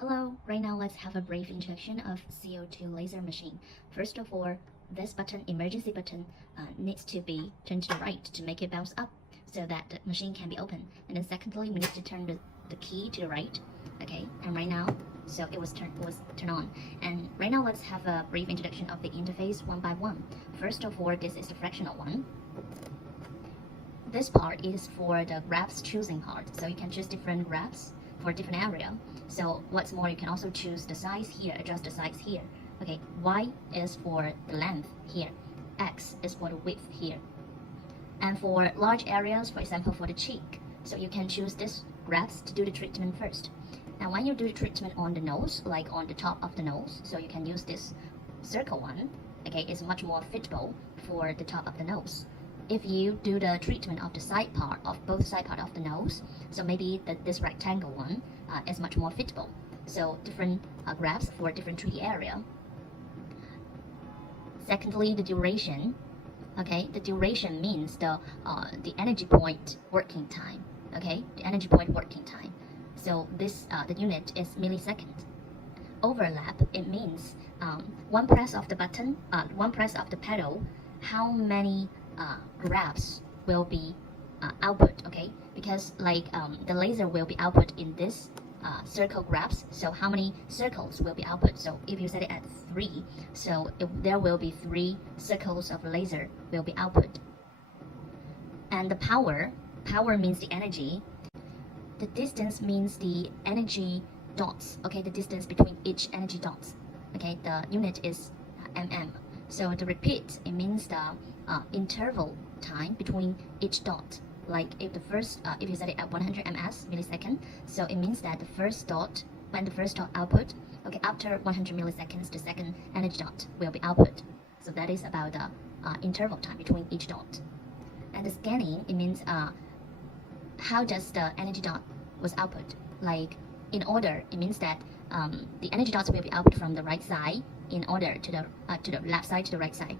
Hello, right now let's have a brief introduction of CO2 laser machine. First of all, this button, emergency button, needs to be turned to the right to make it bounce up so that the machine can be open. And then secondly, we need to turn the key to the right. Okay, and right now, so it was turned on. And right now let's have a brief introduction of the interface one by one. First of all, this is the fractional one. This part is for the graphs choosing part, so you can choose different graphs for different area. So what's more, you can also choose the size here, adjust the size here. Okay, Y is for the length here, X is for the width here. And for large areas, for example for the cheek, so you can choose this graphs to do the treatment first. Now when you do the treatment on the nose, like on the top of the nose, so you can use this circle one. Okay, it's much more fitable for the top of the nose. If you do the treatment of the side part, of both side part of the nose, so maybe this rectangle one is much more fitable. So different graphs for different 3D area. Secondly, the duration. Okay, the duration means the energy point working time. Okay, the energy point working time. So this the unit is millisecond. Overlap, it means one press of the button, one press of the pedal, how many graphs will be output. Okay, because like the laser will be output in this circle graphs, so how many circles will be output? So if you set it at 3, so there will be 3 circles of laser will be output. And the power means the energy. The distance means the energy dots. Okay, the distance between each energy dots. Okay, the unit is mm. So the repeat, it means the interval time between each dot. Like if the first, if you set it at 100 ms millisecond, so it means that the first dot, when the first dot output, okay, after 100 milliseconds, the second energy dot will be output. So that is about the interval time between each dot. And the scanning, it means how does the energy dot was output? Like in order, it means that the energy dots will be output from the right side in order to the left side to the right side.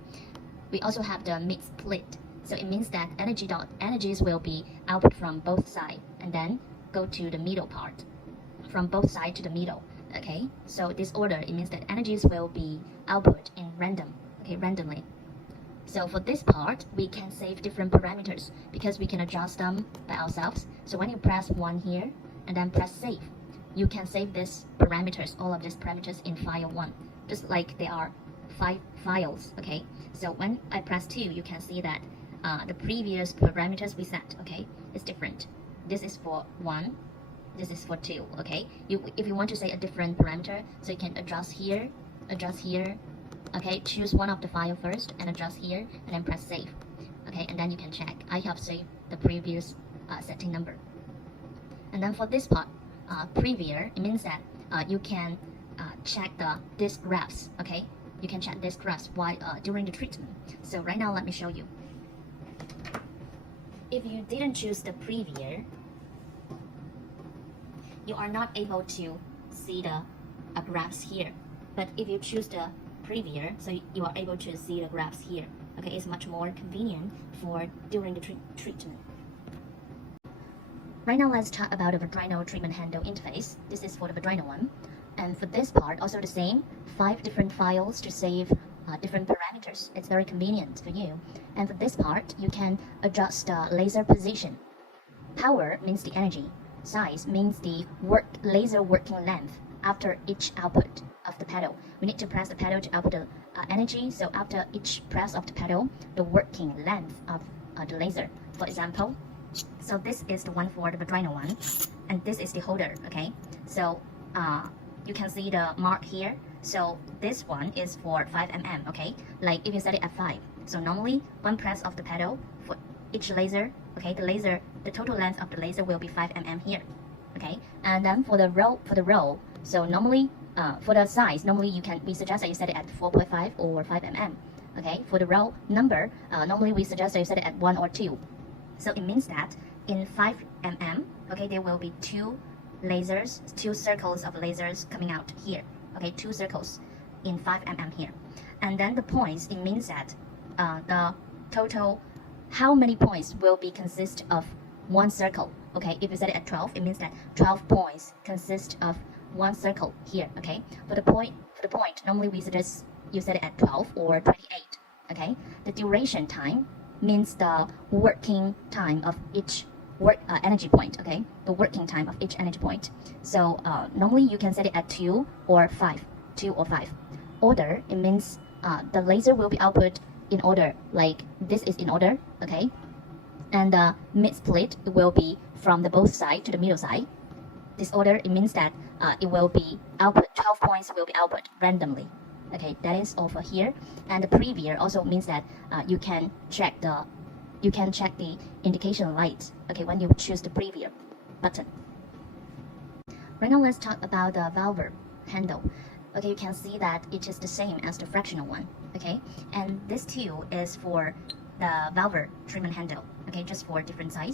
We also have the mid split, so it means that energies will be output from both sides and then go to the middle part, from both sides to the middle. Okay, so this order, it means that energies will be output in random. Okay, randomly. So for this part, we can save different parameters because we can adjust them by ourselves. So when you press 1 here and then press save, you can save these parameters, all of these parameters in file 1, just like they are 5 files. Okay, so when I press 2, you can see that the previous parameters we set, okay, is different. This is for 1, this is for 2. Okay, if you want to say a different parameter, so you can adjust here, okay, choose one of the file first and adjust here and then press save. Okay, and then you can check I have saved the previous setting number. And then for this part, preview, it means that you can check these graphs. Okay, you can check these graphs while during the treatment. So right now let me show you. If you didn't choose the preview, you are not able to see the graphs here. But if you choose the preview, so you are able to see the graphs here. Okay, it's much more convenient for during the treatment. Right now let's talk about the vaginal treatment handle interface. This is for the vaginal one. And for this part, also the same, 5 different files to save different parameters. It's very convenient for you. And for this part, you can adjust the laser position. Power means the energy. Size means the laser working length after each output of the pedal. We need to press the pedal to output the energy. So after each press of the pedal, the working length of the laser. For example, so this is the one for the vaginal one, and this is the holder. Okay, so you can see the mark here. So this one is for 5 mm. Okay, like if you set it at 5, so normally one press of the pedal for each laser. Okay, the total length of the laser will be 5 mm here. Okay, and then for the roll, so normally for the size, normally we suggest that you set it at 4.5 or 5 mm. Okay, for the roll number, normally we suggest that you set it at 1 or 2. So it means that in 5 mm, okay, there will be 2 lasers, 2 circles of lasers coming out here. Okay, 2 circles in 5 mm here. And then the points, it means that the total, how many points will be consist of one circle. Okay, if you set it at 12, it means that 12 points consist of one circle here. Okay, for the point normally we suggest you set it at 12 or 28. Okay, the duration time means the working time of each energy point. Okay, the working time of each energy point. So normally you can set it at 2 or 5. Order, it means the laser will be output in order, like this is in order. Okay, and the mid split will be from the both side to the middle side. This order, it means that it will be output 12 points will be output randomly. Okay, that is over here. And the preview also means that you can check the indication light. Okay, when you choose the preview button. Right now let's talk about the valve handle. Okay, you can see that it is the same as the fractional one. Okay, and this too is for the valve treatment handle. Okay, just for different size.